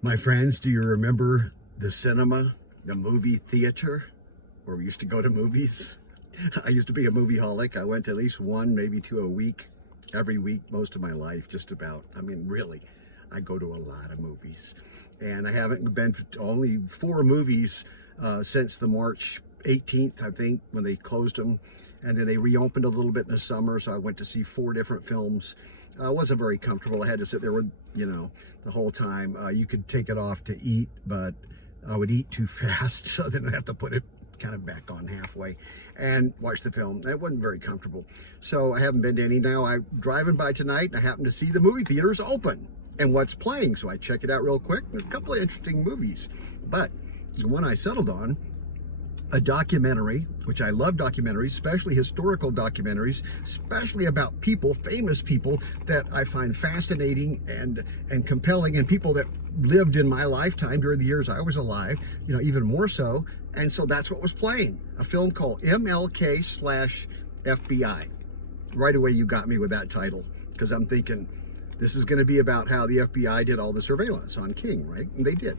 My friends, do you remember the cinema, the movie theater, where we used to go to movies? I used to be a movie holic. I went to at least one, maybe two a week, every week, most of my life, just about. I mean, really, I go to a lot of movies. And I haven't been to only four movies since the March 18th, I think, when they closed them. And then they reopened a little bit in the summer, so I went to see four different films. I wasn't very comfortable. I had to sit there with, the whole time. You could take it off to eat, but I would eat too fast, so then I have to put it kind of back on halfway and watch the film. That wasn't very comfortable. So I haven't been to any now. I'm driving by tonight and I happen to see the movie theaters open and what's playing. So I check it out real quick. There's a couple of interesting movies, but the one I settled on, a documentary, which I love documentaries, especially historical documentaries, especially about people, famous people that I find fascinating and compelling, and people that lived in my lifetime during the years I was alive, even more so. And so that's what was playing, a film called MLK / FBI. Right away you got me with that title, because I'm thinking this is going to be about how the FBI did all the surveillance on King, right? And they did.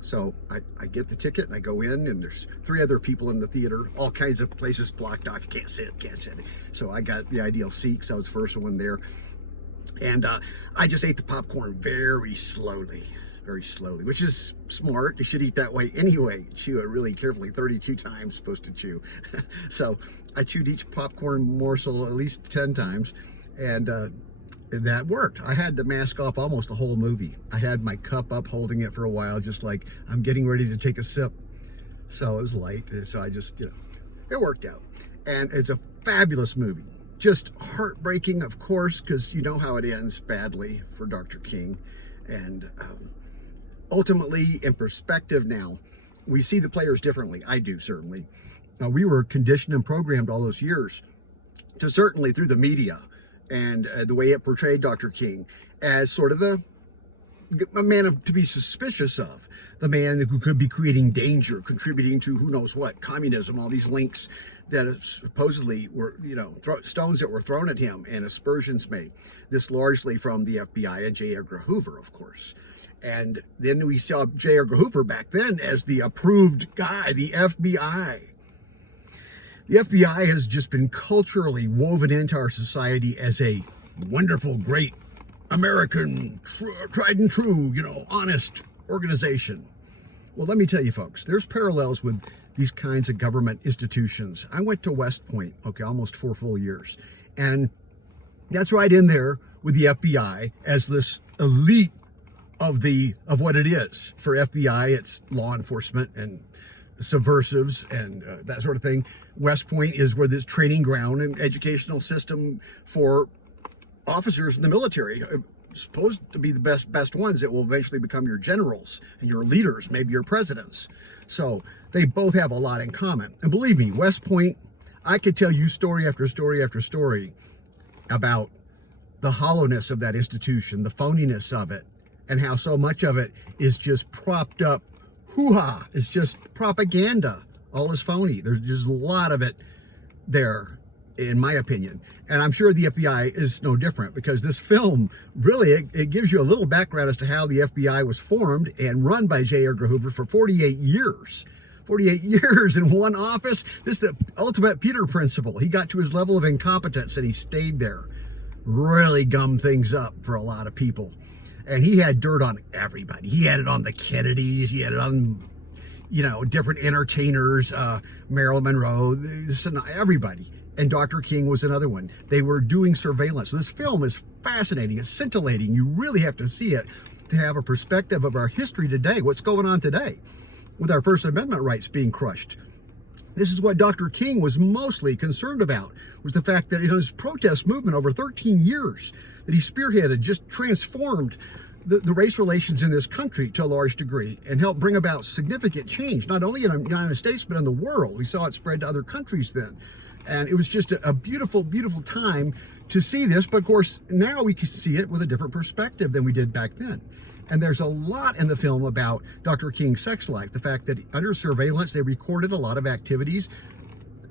So I get the ticket and I go in, and there's three other people in the theater, all kinds of places blocked off. You can't sit. So I got the ideal seat because I was the first one there. And I just ate the popcorn very slowly, which is smart. You should eat that way anyway. Chew it really carefully, 32 times supposed to chew. So I chewed each popcorn morsel at least 10 times. And that worked. I had the mask off almost the whole movie. I had my cup up holding it for a while, just like I'm getting ready to take a sip. So it was light. So I just, it worked out. And it's a fabulous movie. Just heartbreaking, of course, because you know how it ends badly for Dr. King. And ultimately, in perspective now, we see the players differently. I do, certainly. We were conditioned and programmed all those years to, certainly through the media, and the way it portrayed Dr. King as sort of a man to be suspicious of, the man who could be creating danger, contributing to who knows what, communism, all these links that supposedly were, stones that were thrown at him and aspersions made. This largely from the FBI and J. Edgar Hoover, of course. And then we saw J. Edgar Hoover back then as the approved guy, the FBI. The FBI has just been culturally woven into our society as a wonderful, great, American, tried and true, honest organization. Well, let me tell you, folks, there's parallels with these kinds of government institutions. I went to West Point, almost 4 full years. And that's right in there with the FBI as this elite of what it is. For FBI, it's law enforcement and subversives and that sort of thing. West Point is where this training ground and educational system for officers in the military, supposed to be the best ones that will eventually become your generals and your leaders, maybe your presidents. So they both have a lot in common. And believe me, West Point, I could tell you story after story after story about the hollowness of that institution, the phoniness of it, and how so much of it is just propped up hoo-ha. It's just propaganda. All is phony. There's just a lot of it there, in my opinion. And I'm sure the FBI is no different, because this film really, it gives you a little background as to how the FBI was formed and run by J. Edgar Hoover for 48 years. 48 years in one office. This is the ultimate Peter principle. He got to his level of incompetence and he stayed there. Really gummed things up for a lot of people. And he had dirt on everybody. He had it on the Kennedys. He had it on, different entertainers, Marilyn Monroe, everybody. And Dr. King was another one. They were doing surveillance. So this film is fascinating. It's scintillating. You really have to see it to have a perspective of our history today, what's going on today with our First Amendment rights being crushed. This is what Dr. King was mostly concerned about, was the fact that in his protest movement over 13 years that he spearheaded just transformed the race relations in this country to a large degree and helped bring about significant change, not only in the United States, but in the world. We saw it spread to other countries then. And it was just a beautiful, beautiful time to see this. But of course, now we can see it with a different perspective than we did back then. And there's a lot in the film about Dr. King's sex life. The fact that under surveillance, they recorded a lot of activities.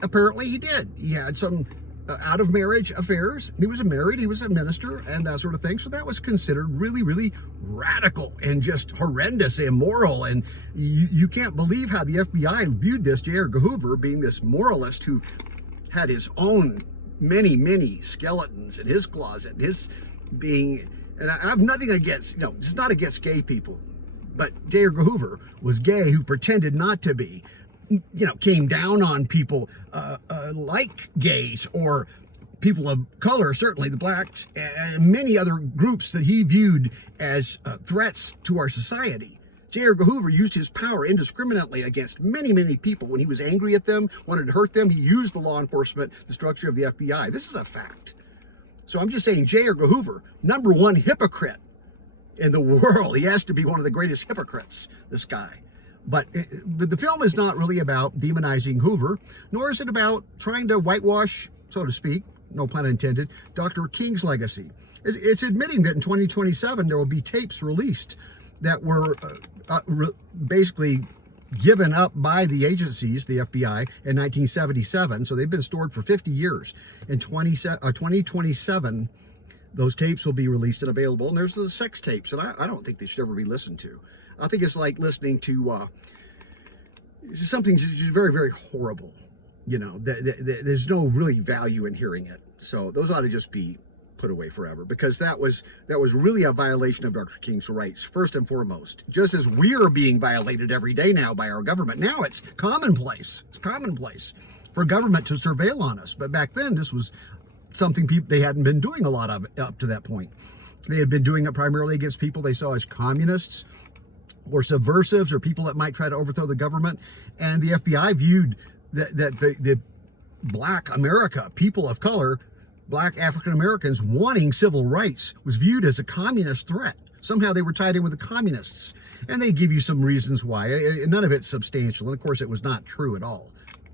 Apparently he did. He had some out of marriage affairs. He was married, he was a minister and that sort of thing. So that was considered really, really radical and just horrendous, immoral. And you can't believe how the FBI viewed this J. Edgar Hoover being this moralist who had his own many, many skeletons in his closet, his being, and I have nothing against, it's not against gay people, but J. Edgar Hoover was gay who pretended not to be, came down on people like gays or people of color, certainly the blacks, and many other groups that he viewed as threats to our society. J. Edgar Hoover used his power indiscriminately against many, many people. When he was angry at them, wanted to hurt them, he used the law enforcement, the structure of the FBI. This is a fact. So I'm just saying, J. Edgar Hoover, #1 hypocrite in the world. He has to be one of the greatest hypocrites, this guy. But the film is not really about demonizing Hoover, nor is it about trying to whitewash, so to speak, no pun intended, Dr. King's legacy. It's admitting that in 2027 there will be tapes released that were basically given up by the agencies, the FBI, in 1977. So they've been stored for 50 years. In 2027, those tapes will be released and available. And there's the sex tapes, and I don't think they should ever be listened to. I think it's like listening to something just very, very horrible. There's no really value in hearing it. So those ought to just be put away forever, because that was really a violation of Dr. King's rights, first and foremost. Just as we are being violated every day now by our government. Now it's commonplace. It's commonplace for government to surveil on us. But back then, this was something they hadn't been doing a lot of up to that point. They had been doing it primarily against people they saw as communists or subversives or people that might try to overthrow the government. And the FBI viewed that the black America, people of color, black African Americans wanting civil rights, was viewed as a communist threat. Somehow they were tied in with the communists. And they give you some reasons why. None of it's substantial. And of course, it was not true at all.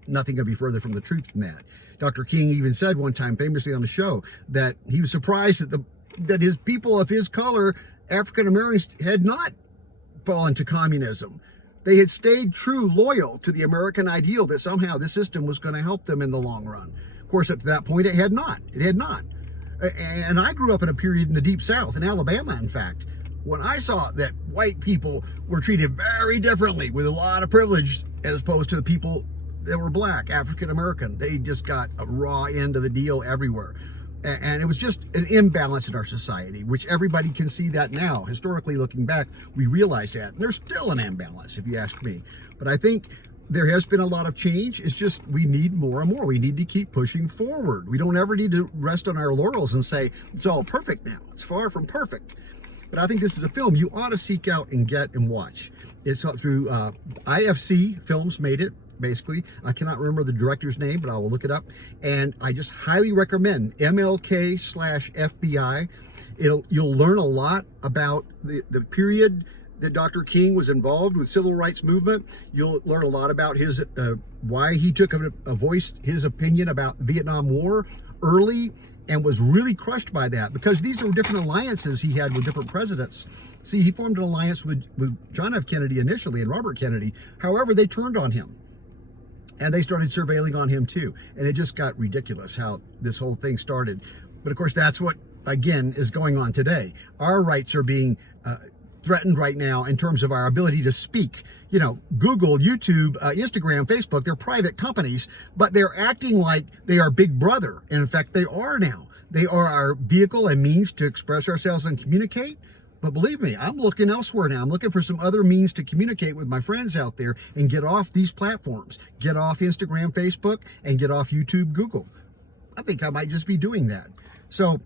Nothing could be further from the truth than that. Dr. King even said one time, famously on the show, that he was surprised that his people of his color, African Americans, had not fallen to communism. They had stayed true, loyal to the American ideal that somehow the system was going to help them in the long run. Of course, up to that point, it had not. It had not. And I grew up in a period in the Deep South, in Alabama, in fact, when I saw that white people were treated very differently with a lot of privilege as opposed to the people that were black, African American. They just got a raw end of the deal everywhere. And it was just an imbalance in our society, which everybody can see that now. Historically, looking back, we realize that. And there's still an imbalance, if you ask me. But I think there has been a lot of change. It's just we need more and more. We need to keep pushing forward. We don't ever need to rest on our laurels and say, it's all perfect now. It's far from perfect. But I think this is a film you ought to seek out and get and watch. It's through IFC Films made it. Basically, I cannot remember the director's name, but I will look it up. And I just highly recommend MLK/FBI. You'll learn a lot about the period that Dr. King was involved with civil rights movement. You'll learn a lot about his why he took a voice, his opinion about the Vietnam War early, and was really crushed by that, because these are different alliances he had with different presidents. See, he formed an alliance with John F. Kennedy initially and Robert Kennedy. However, they turned on him. And they started surveilling on him too. And it just got ridiculous how this whole thing started. But of course, that's what, again, is going on today. Our rights are being threatened right now in terms of our ability to speak. Google, YouTube, Instagram, Facebook, they're private companies, but they're acting like they are Big Brother. And in fact, they are now. They are our vehicle and means to express ourselves and communicate. But believe me, I'm looking elsewhere now. I'm looking for some other means to communicate with my friends out there and get off these platforms. Get off Instagram, Facebook, and get off YouTube, Google. I think I might just be doing that. So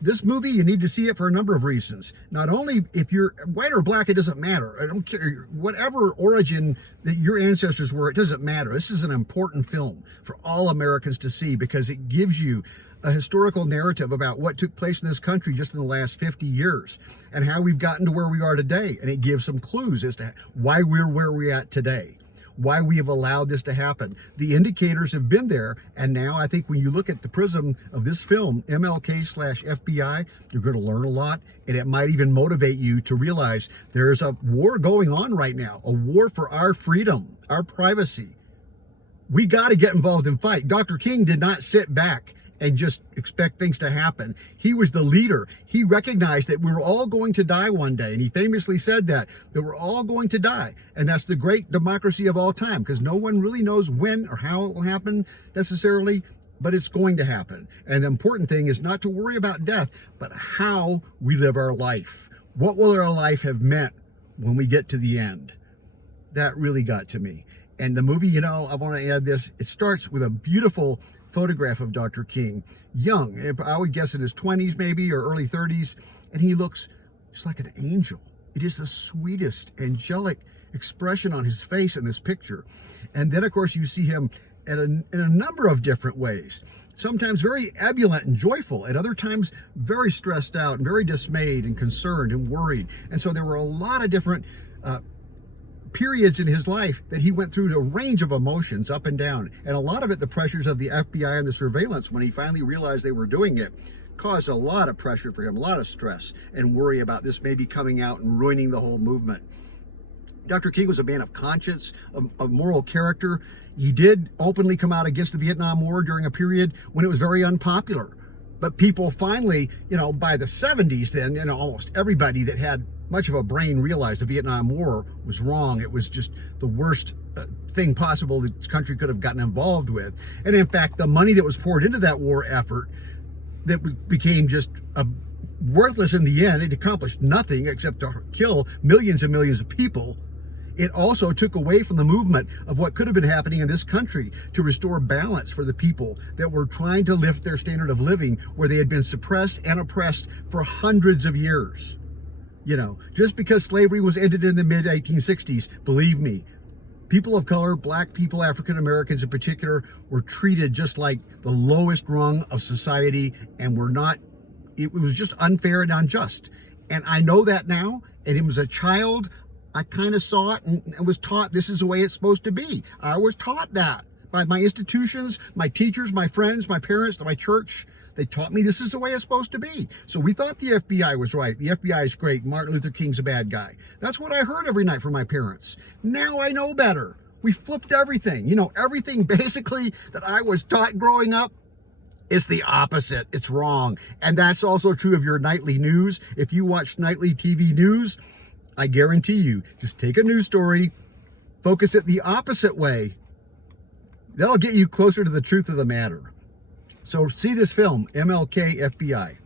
this movie, you need to see it for a number of reasons. Not only if you're white or black, it doesn't matter. I don't care. Whatever origin that your ancestors were, it doesn't matter. This is an important film for all Americans to see, because it gives you a historical narrative about what took place in this country just in the last 50 years and how we've gotten to where we are today. And it gives some clues as to why we're where we're at today, why we have allowed this to happen. The indicators have been there. And now I think when you look at the prism of this film, MLK/FBI, you're going to learn a lot. And it might even motivate you to realize there's a war going on right now, a war for our freedom, our privacy. We got to get involved and fight. Dr. King did not sit back and just expect things to happen. He was the leader. He recognized that we were all going to die one day. And he famously said that we're all going to die. And that's the great democracy of all time, because no one really knows when or how it will happen necessarily, but it's going to happen. And the important thing is not to worry about death, but how we live our life. What will our life have meant when we get to the end? That really got to me. And the movie, you know, I want to add this. It starts with a beautiful photograph of Dr. King, young, I would guess in his 20s maybe, or early 30s, and he looks just like an angel. It is the sweetest, angelic expression on his face in this picture. And then, of course, you see him in a number of different ways. Sometimes very ebullient and joyful, at other times very stressed out and very dismayed and concerned and worried. And so there were a lot of different periods in his life that he went through a range of emotions up and down. And a lot of it, the pressures of the FBI and the surveillance, when he finally realized they were doing it, caused a lot of pressure for him, a lot of stress and worry about this maybe coming out and ruining the whole movement. Dr. King was a man of conscience, of moral character. He did openly come out against the Vietnam War during a period when it was very unpopular. But people finally, you know, by the 70s then, you know, almost everybody that had much of a brain realized the Vietnam War was wrong. It was just the worst thing possible that this country could have gotten involved with. And in fact, the money that was poured into that war effort that became just worthless in the end, it accomplished nothing except to kill millions and millions of people. It also took away from the movement of what could have been happening in this country to restore balance for the people that were trying to lift their standard of living where they had been suppressed and oppressed for hundreds of years. You know, just because slavery was ended in the mid-1860s, believe me, people of color, black people, African Americans in particular, were treated just like the lowest rung of society and were not, it was just unfair and unjust. And I know that now, and it was a child, I kind of saw it and was taught this is the way it's supposed to be. I was taught that by my institutions, my teachers, my friends, my parents, my church. They taught me this is the way it's supposed to be. So we thought the FBI was right. The FBI is great. Martin Luther King's a bad guy. That's what I heard every night from my parents. Now I know better. We flipped everything. You know, everything basically that I was taught growing up, it's the opposite. It's wrong. And that's also true of your nightly news. If you watch nightly TV news, I guarantee you, just take a news story, focus it the opposite way. That'll get you closer to the truth of the matter. So see this film, MLK FBI.